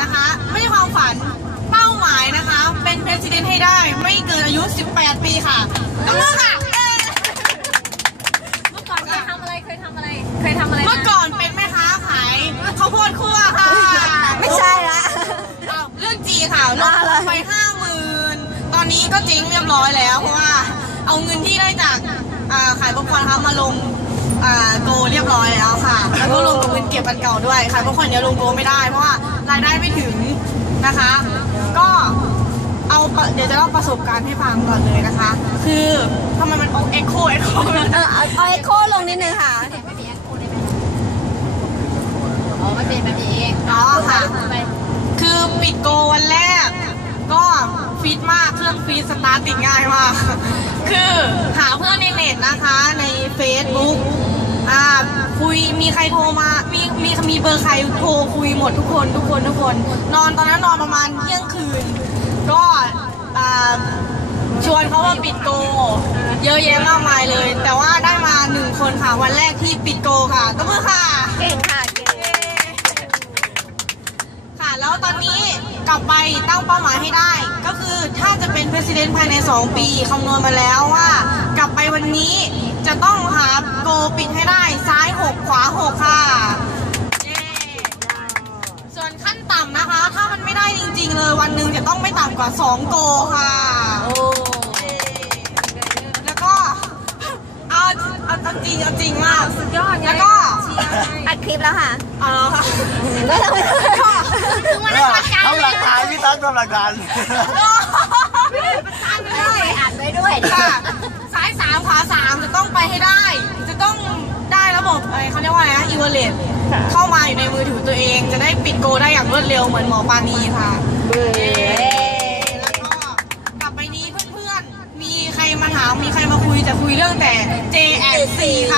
นะคะ ไม่ใช่ความฝันเป้าหมายนะคะเป็น president ให้ได้ไม่เกินอายุ18 ปีค่ะตบมือค่ะเมื่อก่อนเคยทำอะไรเมื่อก่อนเป็นแม่ค้าขายข้าวโพดคั่วค่ะไม่ใช่ละเรื่องจีค่ะลงไป50,000ตอนนี้ก็จริงเรียบร้อยแล้วเพราะว่าเอาเงินที่ได้จากขายป๊อปคอร์นค่ะมาลงโกเรียบร้อยแล้วค่ะแล้วก็ลงกับเงินเก็บอันเก่าด้วยขายป๊อปคอร์นเดี๋ยวลงโกไม่ได้เพราะว่ารายได้ไม่ถึงนะคะก็เดี๋ยวจะเล่าประสบการณ์ให้ฟังก่อนเลยนะคะคือทำไมมันเอ็กโคเอาเอ็กโคลงนิดนึงค่ะไม่มีเอ็กโคได้ไหมอ๋อไม่เป็นแบบนี้เองอ๋อค่ะคือปิดโกวันแรกก็ฟีดมากเครื่องฟีดสตาร์ทติดง่ายมากคือหาเพื่อนในเน็ตนะคะใน Facebook คุยมีใครโทรมามีเบอร์ใครโทรคุยหมดทุกคนนอนตอนนั้นนอนประมาณเที่ยงคืนก็ชวนเขาว่าปิดโกเยอะแยะมากมายเลยแต่ว่าได้มา1 คนค่ะวันแรกที่ปิดโกค่ะก็เมื่อค่ะเก่งค่ะค่ะแล้วตอนนี้กลับไปตั้งเป้าหมายให้ได้ก็คือถ้าจะเป็น president ภายใน2 ปีคำนวณมาแล้วว่ากลับไปวันนี้จะต้องหาโกปิดให้ได้ซ้าย6ขวา6ค่ะส่วนขั้นต่ำนะคะถ้ามันไม่ได้จริงๆเลยวันหนึ่งจะต้องไม่ต่ำกว่า2 โกค่ะแล้วก็เอาจริงมากสุดยอดแล้วก็อัดคลิปแล้วค่ะคือมันทำหลักฐานพี่ตั้งทำหลักฐานอัดไว้ด้วยค่ะซ้าย3ขวา3จะต้องไปให้ได้จะต้องได้ระบบอะไรเขาเรียกว่าอะไรนะอีเวอร์เรตเข้ามาอยู่ในมือถือตัวเองจะได้ปิดโกได้อย่างรวดเร็วเหมือนหมอปานีค่ะแล้วก็กลับไปนี้เพื่อนๆมีใครมาถามมีใครมาคุยจะคุยเรื่องแต่ J&C ค่ะ